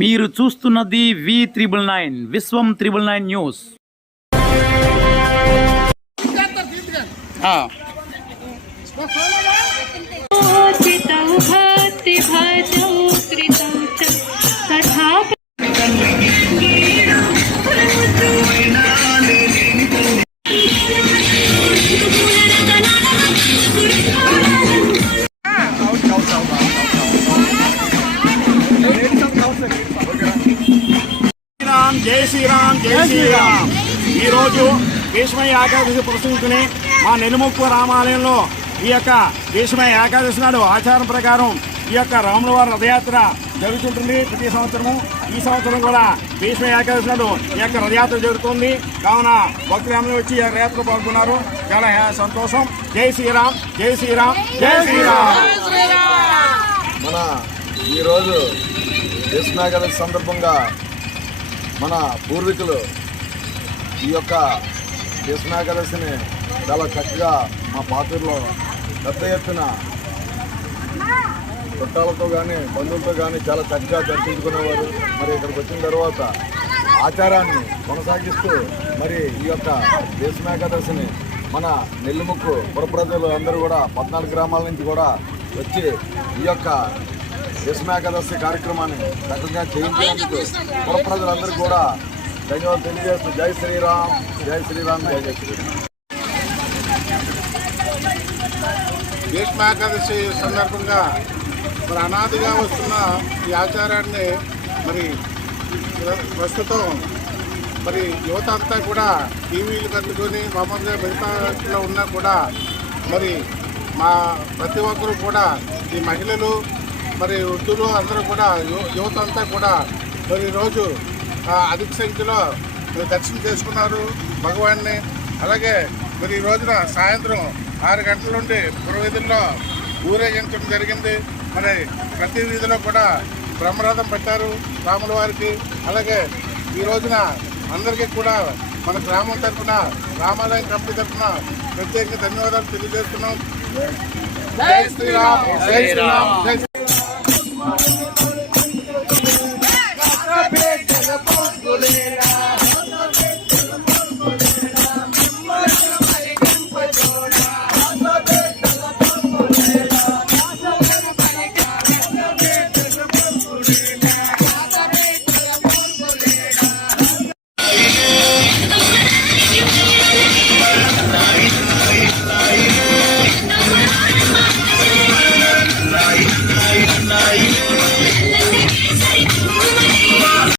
మీరు చూస్తున్నది V999 విశ్వం 999 news. జై శ్రీరామ్ జై శ్రీరామ్. ఈరోజు భీష్మయ్య ఏకాదశి పురస్కరించుకుని మా నెల్లిముక్కు రామాలయంలో ఈ యొక్క భీష్మయ్య ఏకాదశి నాడు ఆచారం ప్రకారం ఈ యొక్క రాముల వారి రథయాత్ర జరుగుతుంటుంది ప్రతి సంవత్సరము. ఈ సంవత్సరం కూడా భీష్మయ్య ఏకాదశి నాడు ఈ యొక్క రథయాత్ర జరుగుతుంది. కావున భక్తులందరూ వచ్చి ఈ రథయాత్ర పాల్గొన్నారు. చాలా సంతోషం. జై శ్రీరామ్ జై శ్రీరామ్ జై శ్రీరామ్. మన ఈరోజు భీష్మ ఏకాదశి సందర్భంగా మన పూర్వీకులు ఈ యొక్క భీష్మ ఏకాదశిని చాలా చక్కగా మా పాతూరులో పెద్ద ఎత్తున చుట్టాలతో కానీ బంధువులతో కానీ చాలా చక్కగా దర్శించుకునేవారు. మరి ఇక్కడికి వచ్చిన తర్వాత ఆచారాన్ని కొనసాగిస్తూ మరి ఈ యొక్క భీష్మ ఏకాదశిని మన నెల్లిముక్కు పురప్రజలు అందరూ కూడా 14 గ్రామాల నుంచి కూడా వచ్చి ఈ యొక్క భీష్మ ఏకాదశి కార్యక్రమాన్ని చక్కగా చేయించేందుకు పుర ప్రజలందరూ కూడా ధన్యవాదాలు తెలియజేస్తూ జై శ్రీరామ్ జై శ్రీరామ్ జై జై శ్రీరామ్. భీష్మ ఏకాదశి సందర్భంగా మరి అనాదిగా వస్తున్న ఈ ఆచారాన్ని మరి ప్రస్తుతం మరి యువత అంతా కూడా టీవీలు కట్టుకొని మామూలుగా మిగతాలో ఉన్నా కూడా మరి మా ప్రతి ఒక్కరు కూడా ఈ మహిళలు మరి వృద్ధులు అందరూ కూడా యువత అంతా కూడా మరి ఈరోజు అధిక సంఖ్యలో దర్శనం చేసుకున్నారు భగవాన్ని. అలాగే మరి ఈ రోజున సాయంత్రం 6 గంటల నుండి పురవీధుల్లో ఊరేగించడం జరిగింది. మరి ప్రతి వీధిలో కూడా బ్రహ్మరథం పెట్టారు రాముల వారికి. అలాగే ఈ రోజున అందరికీ కూడా మన గ్రామం తరఫున రామాలయం కమిటీ తరఫున ప్రత్యేకంగా ధన్యవాదాలు తెలియజేస్తున్నాం. జై శ్రీరామ్ జై శ్రీరామ్ జై Night.